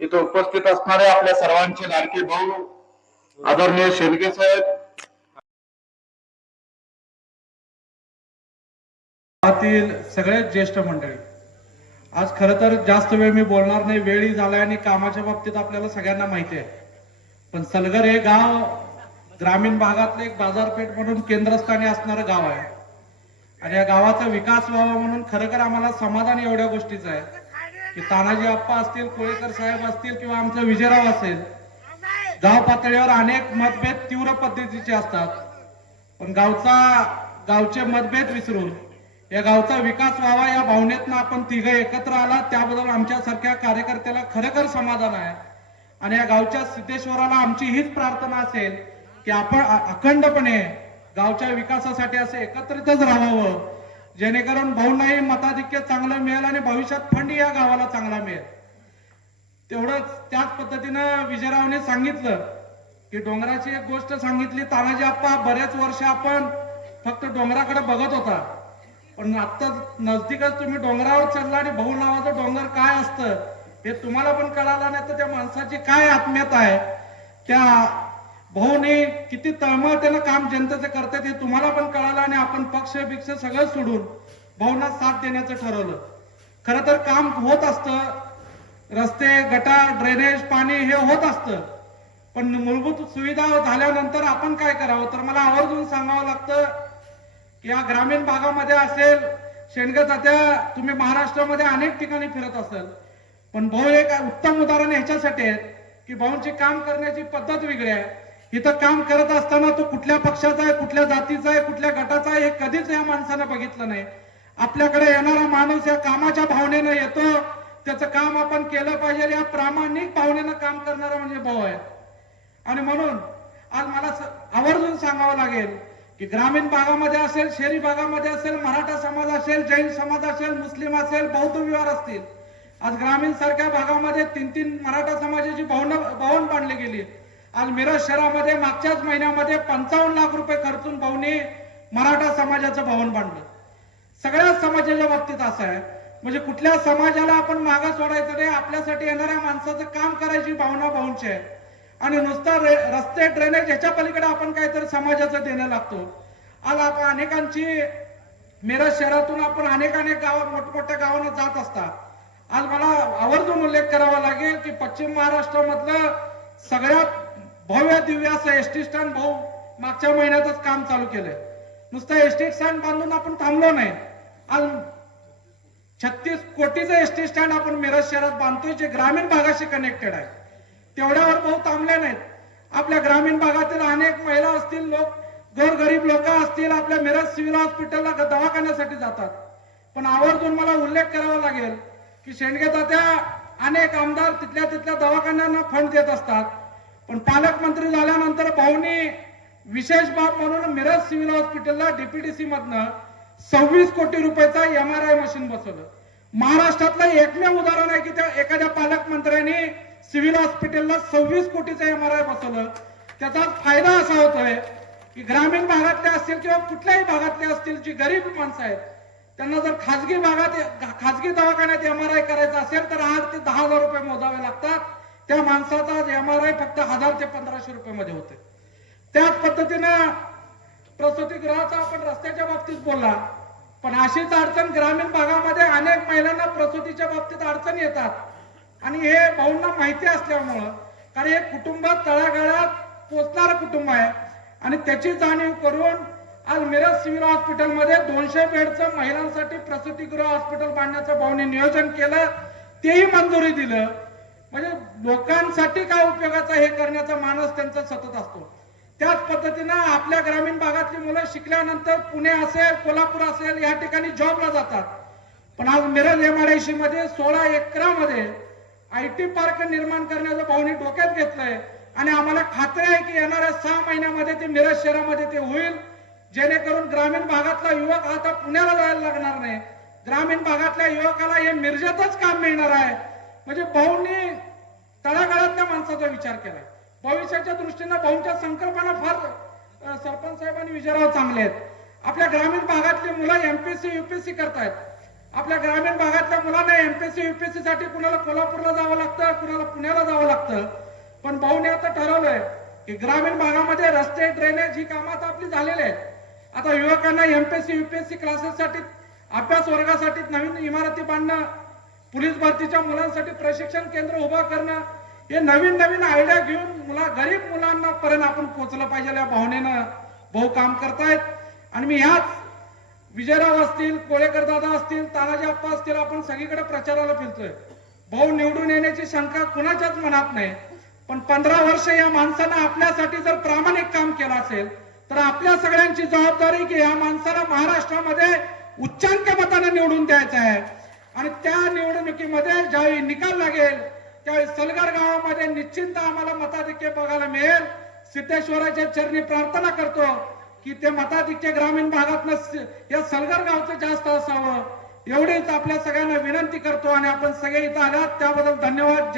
इथे उपस्थित असणारे आपल्या सर्वांचे लाडके भाऊ आदरणीय शेलके साहेब, सगळे ज्येष्ठ मंडळी, आज खरं तर जास्त वेळ मी बोलणार नाही, वेळही झालाय आणि कामाच्या बाबतीत आपल्याला सगळ्यांना माहिती आहे. पण सलगर हे गाव ग्रामीण भागातलं एक बाजारपेठ म्हणून केंद्रस्थानी असणारं गाव आहे आणि या गावाचा विकास व्हावा म्हणून खरं आम्हाला समाधान एवढ्या गोष्टीचं आहे की तानाजी आप्पा असतील, कोळेकर साहेब असतील किंवा आमचं विजयराव असेल, गाव पातळीवर अनेक मतभेद तीव्र पद्धतीचे असतात, पण गावचे मतभेद विसरून या गावचा विकास व्हावा या भावनेतनं आपण तिघे एकत्र आला, त्याबद्दल आमच्यासारख्या कार्यकर्त्याला खरंखर समाधान आहे. आणि या गावच्या सिद्धेश्वराला आमची हीच प्रार्थना असेल की आपण अखंडपणे गावच्या विकासासाठी असे एकत्रितच राहावं, जेणेकरून भाऊंनाही मताधिक्य चांगलं मिळेल आणि भविष्यात फंड या गावाला चांगला मिळेल. तेवढंच त्याच पद्धतीनं विजयरावने सांगितलं की डोंगराची एक गोष्ट सांगितली, तानाजी आप्पा बरेच वर्ष आपण फक्त डोंगराकडे बघत होता, पण आता नजदीकच तुम्ही डोंगरावर चढला आणि भाऊ नावाचं डोंगर काय असतं हे तुम्हाला पण कळालं नाही, तर त्या माणसाची काय आत्मीयता आहे, त्या भाऊने किती तळमळतेनं काम जनतेचं करतात हे तुम्हाला पण कळालं आणि आपण पक्ष बिक्ष सगळं सोडून भाऊंना साथ देण्याचं ठरवलं. खरं तर काम होत असतं, रस्ते, गटार, ड्रेनेज, पाणी हे होत असतं, पण मूलभूत सुविधा झाल्यानंतर आपण काय करावं, तर मला आवर्जून सांगावं लागतं की या ग्रामीण भागामध्ये असेल, शेंडगे तात्या तुम्ही महाराष्ट्रामध्ये अनेक ठिकाणी फिरत असेल, पण भाऊ एक उत्तम उदाहरण ह्याच्यासाठी आहे की भाऊंची काम करण्याची पद्धत वेगळी आहे. इथं काम करत असताना तो कुठल्या पक्षाचा आहे, कुठल्या जातीचा आहे, कुठल्या गटाचा आहे हे कधीच या माणसानं बघितलं नाही. आपल्याकडे येणारा माणूस या कामाच्या भावनेनं येतो, त्याचं काम आपण केलं पाहिजे या प्रामाणिक भावनेनं काम करणारा म्हणजे भाऊ आहे. आणि म्हणून आज मला आवर्जून सांगावं लागेल की ग्रामीण भागामध्ये असेल, शहरी भागामध्ये असेल, मराठा समाज असेल, जैन समाज असेल, मुस्लिम असेल, बौद्ध विहार असतील, आज ग्रामीण सारख्या भागामध्ये 3-3 मराठा समाजाची भवन बांधली गेली. आज मिरज शहरामध्ये मागच्याच महिन्यामध्ये 55 लाख रुपये खर्चून भाऊंनी मराठा समाजाचं भवन बांधलं. सगळ्याच समाजाच्या बाबतीत असं आहे, म्हणजे कुठल्या समाजाला आपण मागं सोडायचं नाही, आपल्यासाठी येणाऱ्या माणसाचं काम करायची भावना भाऊंची आहे. आणि नुसता रस्ते, ड्रेनेज ह्याच्या पलीकडे आपण काहीतरी समाजाचं देणं लागतो. आज आपण अनेकांची मिरज शहरातून आपण अनेक गावात, मोठमोठ्या गावांना जात असतात. आज मला आवर्जून उल्लेख करावा लागेल की पश्चिम महाराष्ट्रामधलं सगळ्यात भव्य दिव्य असं एसटी स्टँड भाऊ मागच्या महिन्यातच काम चालू केलंय. नुसतं एसटी स्टँड बांधून आपण थांबलो नाही, आज 36 कोटीचं एसटी स्टँड आपण मिरज शहरात बांधतोय, जे ग्रामीण भागाशी कनेक्टेड आहे. तेवढ्यावर भाऊ थांबले नाहीत. आपल्या ग्रामीण भागातील अनेक महिला असतील, गोरगरीब लोक असतील, आपल्या मिरज सिव्हिल हॉस्पिटलला दवाखान्यासाठी जातात. पण आवर्जून मला उल्लेख करावा लागेल की शेंडगे तात्या अनेक आमदार तिथल्या दवाखान्यांना फंड देत असतात, पण पालकमंत्री झाल्यानंतर भाऊनी विशेष बाब म्हणून मिरज सिव्हिल हॉस्पिटलला डीपीडीसी मधनं 26 कोटी रुपयाचा MRI मशीन बसवलं. महाराष्ट्रातलं एकमेव उदाहरण आहे की त्या एखाद्या पालकमंत्र्यांनी सिव्हिल हॉस्पिटलला 26 कोटीचं MRI बसवलं. त्याचा फायदा असा होतोय की ग्रामीण भागातले असतील किंवा कुठल्याही भागातले असतील, जी गरीब माणसं आहेत, त्यांना जर खाजगी दवाखान्यात MRI करायचा असेल तर 8 ते 10 हजार रुपये मोजावे लागतात. त्या माणसाचा MRI फक्त 1000 ते 1500 रुपये मध्ये होते. त्याच पद्धतीनं प्रसूतीगृहाचा आपण रस्त्याच्या बाबतीत बोलला, पण अशीच अडचण ग्रामीण भागामध्ये अनेक महिलांना प्रसूतीच्या बाबतीत अडचण येतात आणि हे भाऊंना माहिती असल्यामुळं, कारण हे कुटुंब तळागाळात पोचणारं कुटुंब आहे आणि त्याची जाणीव करून आज मिरज सिव्हिल हॉस्पिटलमध्ये 200 बेडचं महिलांसाठी प्रसूतीगृह हॉस्पिटल बांधण्याचं भाऊने नियोजन केलं, तेही मंजुरी दिलं. म्हणजे लोकांसाठी काय उपयोगाचा हे करण्याचा मानस त्यांचा सतत असतो. त्याच पद्धतीनं आपल्या ग्रामीण भागातली मुलं शिकल्यानंतर पुणे असेल, कोल्हापूर असेल या ठिकाणी जॉबला जातात, पण आज मिरज MIDC मध्ये 16 एकरामध्ये IT पार्क निर्माण करण्याचं भाऊनी डोक्यात घेतलंय आणि आम्हाला खात्री आहे की येणाऱ्या 6 महिन्यामध्ये ते मिरज शहरामध्ये ते होईल, जेणेकरून ग्रामीण भागातला युवक आता पुण्याला जायला लागणार नाही. ग्रामीण भागातल्या युवकाला हे मिरजेतच काम मिळणार आहे. म्हणजे भाऊंनी तळागाळातल्या माणसाचा विचार केलाय. भविष्याच्या दृष्टीनं भाऊंच्या संकल्पना फार सरपंच साहेब आणि विजयराव चांगले आहेत. आपल्या ग्रामीण भागातली मुलं MPSC UPSC करतायत, आपल्या ग्रामीण भागातल्या मुलांना एमपीएससी युपीएससी साठी कुणाला कोल्हापूरला जावं लागतं, कुणाला पुण्याला जावं लागतं. पण भाऊने आता ठरवलंय की ग्रामीण भागामध्ये रस्ते, ड्रेनेज ही कामं आता आपली झालेली आहेत. आता युवकांना एमपीएससी युपीएससी क्लासेससाठी, अभ्यास वर्गासाठी नवीन इमारती बांधणं, पोलीस भरतीच्या मुलांसाठी प्रशिक्षण केंद्र उभा करणं, हे नवीन नवीन आयडिया घेऊन गरीब मुलांना पर्यंत आपण पोहोचलं पाहिजे या भावनेनं भाऊ काम करतायत. आणि मी ह्याच विजयराव असतील, कोळेकर दादा असतील, तानाजी आप्पा असतील, आपण सगळीकडे प्रचाराला फिरतोय. भाऊ निवडून येण्याची शंका कुणाच्याच मनात नाही. पण 15 वर्ष या माणसानं आपल्यासाठी जर प्रामाणिक काम केलं असेल तर आपल्या सगळ्यांची जबाबदारी की या माणसाला महाराष्ट्रामध्ये उच्चांक मताने निवडून द्यायचं आहे. आणि त्या निवडणुकीमध्ये ज्यावेळी निकाल लागेल त्यावेळी सलगर गावामध्ये निश्चित आम्हाला मताधिक्य बघायला मिळेल. सिद्धेश्वराच्या चरणी प्रार्थना करतो की ते मताधिक्य ग्रामीण भागातनं या सलगर गावचं जास्त असावं, एवढीच आपल्या सगळ्यांना विनंती करतो. आणि आपण सगळे इथं आलात त्याबद्दल धन्यवाद.